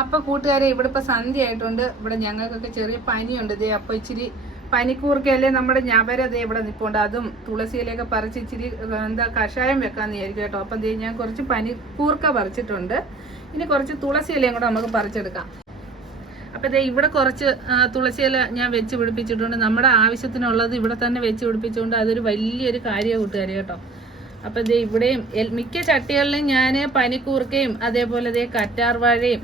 അപ്പൊ കൂട്ടുകാരെ ഇവിടെ ഇപ്പൊ സന്ധ്യ ആയിട്ടുണ്ട് ഇവിടെ ഞങ്ങൾക്കൊക്കെ ചെറിയ പനിയുണ്ട്. ദേ അപ്പൊ ഇച്ചിരി പനിക്കൂർക്കയല്ലേ നമ്മുടെ ഞവര ദേ ഇവിടെ നിൽപ്പുണ്ട് അതും തുളസിയിലൊക്കെ പറിച്ച് ഇച്ചിരി എന്താ കഷായം വെക്കാന്ന് വിചാരിക്കും കേട്ടോ. അപ്പം ദേ ഞാൻ കുറച്ച് പനിക്കൂർക്ക പറിച്ചിട്ടുണ്ട്. ഇനി കുറച്ച് തുളസിയിലയും കൂടെ നമുക്ക് പറിച്ചെടുക്കാം. അപ്പൊ ദേ ഇവിടെ കുറച്ച് തുളസിയില ഞാൻ വെച്ച് പിടിപ്പിച്ചിട്ടുണ്ട്. നമ്മുടെ ആവശ്യത്തിനുള്ളത് ഇവിടെ തന്നെ വെച്ച് പിടിപ്പിച്ചുകൊണ്ട് അതൊരു വലിയൊരു കാര്യമാണ് കൂട്ടുകാരി കേട്ടോ. അപ്പൊ ദേ ഇവിടെയും മിക്ക ചട്ടികളിലും ഞാൻ പനിക്കൂർക്കയും അതേപോലെ ദേ കറ്റാർവാഴയും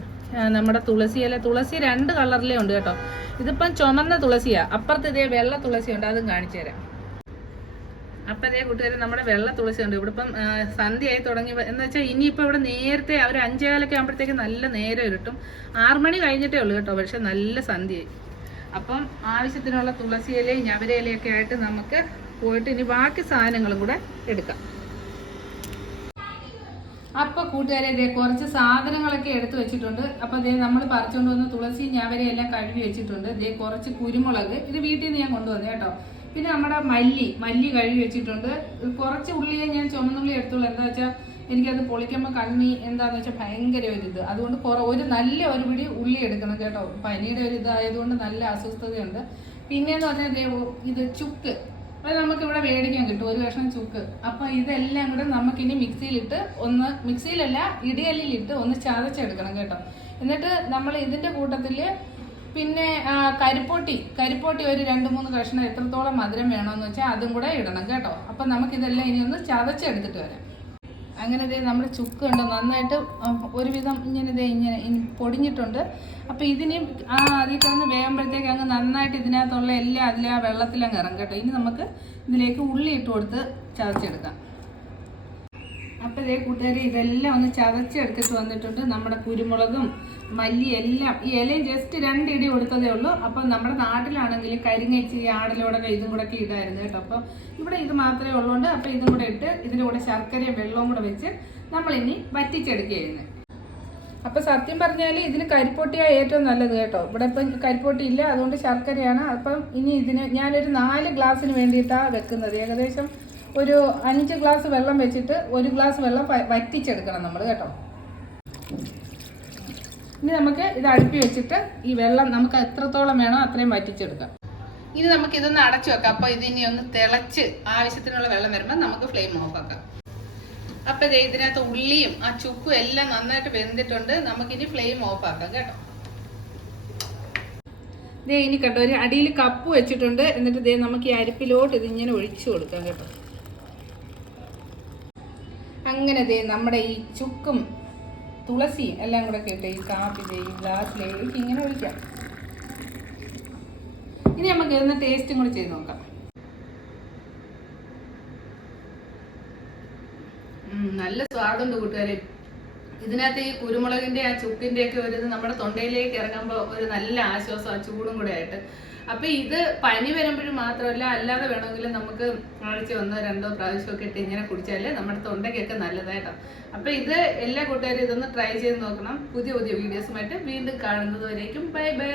നമ്മുടെ തുളസിയില തുളസി രണ്ട് കളറിലേ ഉണ്ട് കേട്ടോ. ഇതിപ്പം ചുമന്ന തുളസിയാ. അപ്പുറത്ത് ഇതേ വെള്ള തുളസി ഉണ്ട് അതും കാണിച്ചു തരാം. അപ്പൊ ഇതേ കൂട്ടുകാരെ നമ്മുടെ വെള്ള തുളസി ഉണ്ട് ഇവിടെ ഇപ്പം സന്ധ്യയായി തുടങ്ങി. എന്ന് വെച്ചാൽ ഇനിയിപ്പോൾ ഇവിടെ നേരത്തെ ഒരു അഞ്ചേകാലൊക്കെ ആകുമ്പോഴത്തേക്ക് നല്ല നേരം ഇരുട്ടും. മണി കഴിഞ്ഞിട്ടേ ഉള്ളൂ കേട്ടോ. പക്ഷെ നല്ല സന്ധ്യയായി. അപ്പം ആവശ്യത്തിനുള്ള തുളസി ഇലയും ഞവര ഇലയൊക്കെ ആയിട്ട് നമുക്ക് പോയിട്ട് ഇനി ബാക്കി സാധനങ്ങളും കൂടെ എടുക്കാം. അപ്പൊ കൂട്ടുകാരെ ദേ കുറച്ച് സാധനങ്ങളൊക്കെ എടുത്തു വെച്ചിട്ടുണ്ട്. അപ്പൊ ദേ നമ്മൾ പറിച്ചുകൊണ്ട് വന്ന തുളസി ഞാവരെ എല്ലാം കഴുകി വെച്ചിട്ടുണ്ട്. ദേ കുറച്ച് കുരുമുളക്. ഇത് വീട്ടിൽ നിന്ന് ഞാൻ കൊണ്ടുവന്നു കേട്ടോ. പിന്നെ നമ്മുടെ മല്ലി മല്ലി കഴുകി വെച്ചിട്ടുണ്ട്. കുറച്ച് ഉള്ളിയെ ഞാൻ ചുമന്നുള്ളി എടുത്തുള്ളൂ. എന്താ വെച്ചാൽ എനിക്കത് പൊളിക്കുമ്പോൾ കണ്ണി എന്താന്ന് വെച്ചാൽ ഭയങ്കര ഒരു ഇത്. അതുകൊണ്ട് കുറ ഒരു നല്ല ഒരു പിടി ഉള്ളി എടുക്കണം കേട്ടോ. പനിയുടെ ഒരു ഇതായതുകൊണ്ട് നല്ല അസ്വസ്ഥതയുണ്ട്. പിന്നെന്ന് പറഞ്ഞാൽ ഇത് ചുക്ക്. അത് നമുക്ക് ഇവിടെ മേടിക്കാൻ കിട്ടും. ഒരു കഷ്ണം ചുക്ക്. അപ്പൊ ഇതെല്ലാം കൂടെ നമുക്കിനി മിക്സിയിലിട്ട് ഒന്ന് മിക്സിയിലല്ല ഇടിയല്ലിലിട്ട് ഒന്ന് ചതച്ചെടുക്കണം കേട്ടോ. എന്നിട്ട് നമ്മൾ ഇതിന്റെ കൂട്ടത്തിൽ പിന്നെ കരിപ്പോട്ടി. കരിപ്പോട്ടി ഒരു രണ്ട് മൂന്ന് കഷ്ണം എത്രത്തോളം മധുരം വേണമെന്ന് വെച്ചാൽ അതും കൂടെ ഇടണം കേട്ടോ. അപ്പൊ നമുക്കിതെല്ലാം ഇനി ഒന്ന് ചതച്ചെടുത്തിട്ട് വരാം. അങ്ങനെ ദേ നമ്മൾ ചുക്ക് ഉണ്ട് നന്നായിട്ട് ഒരുവിധം ഇങ്ങനെ ദേ ഇങ്ങനെ പൊടിഞ്ഞിട്ടുണ്ട്. അപ്പോൾ ഇതിന് ആ അതിൽ കിടന്ന് വേകുമ്പോഴത്തേക്ക് അങ്ങ് നന്നായിട്ട് ഇതിനകത്തുള്ള എല്ലാം അതിലെ ആ അങ്ങ് ഇറങ്ങട്ടെ ഇനി നമുക്ക് ഇതിലേക്ക് ഉള്ളി ഇട്ട് കൊടുത്ത് ചതച്ചെടുക്കാം. അപ്പോൾ ഇതേ കൂട്ടുകാർ ഇതെല്ലാം ഒന്ന് ചതച്ചെടുത്തിട്ട് വന്നിട്ടുണ്ട്. നമ്മുടെ കുരുമുളകും മല്ലി എല്ലാം. ഈ ഇലയും ജസ്റ്റ് രണ്ട് ഇടി കൊടുത്തതേ ഉള്ളൂ. അപ്പം നമ്മുടെ നാട്ടിലാണെങ്കിൽ കരിങ്ങച്ചി ആടലോടൊക്കെ ഇതും കൂടെ ഒക്കെ ഇടായിരുന്നു കേട്ടോ. അപ്പോൾ ഇവിടെ ഇത് മാത്രമേ ഉള്ളൂണ്ട്. അപ്പോൾ ഇതും കൂടെ ഇട്ട് ഇതിന്റെ കൂടെ ശർക്കരയും വെള്ളവും കൂടെ വെച്ച് നമ്മളിനി വറ്റിച്ചെടുക്കുകയായിരുന്നു. അപ്പൊ സത്യം പറഞ്ഞാൽ ഇതിന് കരിപ്പൊട്ടിയാ ഏറ്റവും നല്ലത് കേട്ടോ. ഇവിടെ ഇപ്പം കരിപ്പൊട്ടി ഇല്ല അതുകൊണ്ട് ശർക്കരയാണ്. അപ്പം ഇനി ഇതിന് ഞാനൊരു നാല് ഗ്ലാസ്സിന് വേണ്ടിയിട്ടാണ് വെക്കുന്നത്. ഏകദേശം ഒരു അഞ്ച് ഗ്ലാസ് വെള്ളം വെച്ചിട്ട് ഒരു ഗ്ലാസ് വെള്ളം വറ്റിച്ചെടുക്കണം നമ്മൾ കേട്ടോ. ഇനി നമുക്ക് ഇത് അടുപ്പി വെച്ചിട്ട് ഈ വെള്ളം നമുക്ക് എത്രത്തോളം വേണോ അത്രയും വറ്റിച്ചെടുക്കാം. ഇനി നമുക്ക് ഇതൊന്ന് അടച്ചു വെക്കാം. അപ്പോൾ ഇതിനി ഒന്ന് തിളച്ച് ആവശ്യത്തിനുള്ള വെള്ളം വരുമ്പോൾ നമുക്ക് ഫ്ലെയിം ഓഫ് ആക്കാം. അപ്പൊ ദേ ഇതിനകത്ത് ഉള്ളിയും ആ ചുക്കും എല്ലാം നന്നായിട്ട് വെന്തിട്ടുണ്ട്. നമുക്കിനി ഫ്ലെയിം ഓഫ് ആക്കാം കേട്ടോ. ദേ ഇനി കേട്ടോ ഒരു അടിയിൽ കപ്പ് വെച്ചിട്ടുണ്ട്. എന്നിട്ട് ദേ നമുക്ക് ഈ അരിപ്പിലോട്ട് ഇതിങ്ങനെ ഒഴിച്ചു കൊടുക്കാം കേട്ടോ. അങ്ങനെ ദേ നമ്മുടെ ഈ ചുക്കും തുളസിയും എല്ലാം കൂടെ കേട്ട് ഈ കാപ്പി ദേ ഈ ഗ്ലാസ്സിലേക്ക് ഇങ്ങനെ ഒഴിക്കാം. ഇനി നമുക്ക് ഇതൊന്ന് ടേസ്റ്റും കൂടി ചെയ്ത് നോക്കാം. നല്ല സ്വാദുണ്ട് കൂട്ടുകാരെ. ഇതിനകത്ത് ഈ കുരുമുളകിന്റെ ആ ചുക്കിന്റെ ഒക്കെ ഒരു നമ്മുടെ തൊണ്ടയിലേക്ക് ഇറങ്ങുമ്പോൾ ഒരു നല്ല ആശ്വാസം ആ ചൂടും കൂടെ ആയിട്ട്. അപ്പൊ ഇത് പനി വരുമ്പോഴും മാത്രമല്ല അല്ലാതെ വേണമെങ്കിൽ നമുക്ക് ആഴ്ച ഒന്നോ രണ്ടോ പ്രാവശ്യമൊക്കെ ഇട്ട് ഇങ്ങനെ കുടിച്ചാൽ നമ്മുടെ തൊണ്ടയ്ക്കൊക്കെ നല്ലതായിട്ടോ അപ്പൊ ഇത് എല്ലാ കൂട്ടുകാരും ഇതൊന്ന് ട്രൈ ചെയ്ത് നോക്കണം. പുതിയ പുതിയ വീഡിയോസുമായിട്ട് വീണ്ടും കാണുന്നതുവരേക്കും. Bye bye.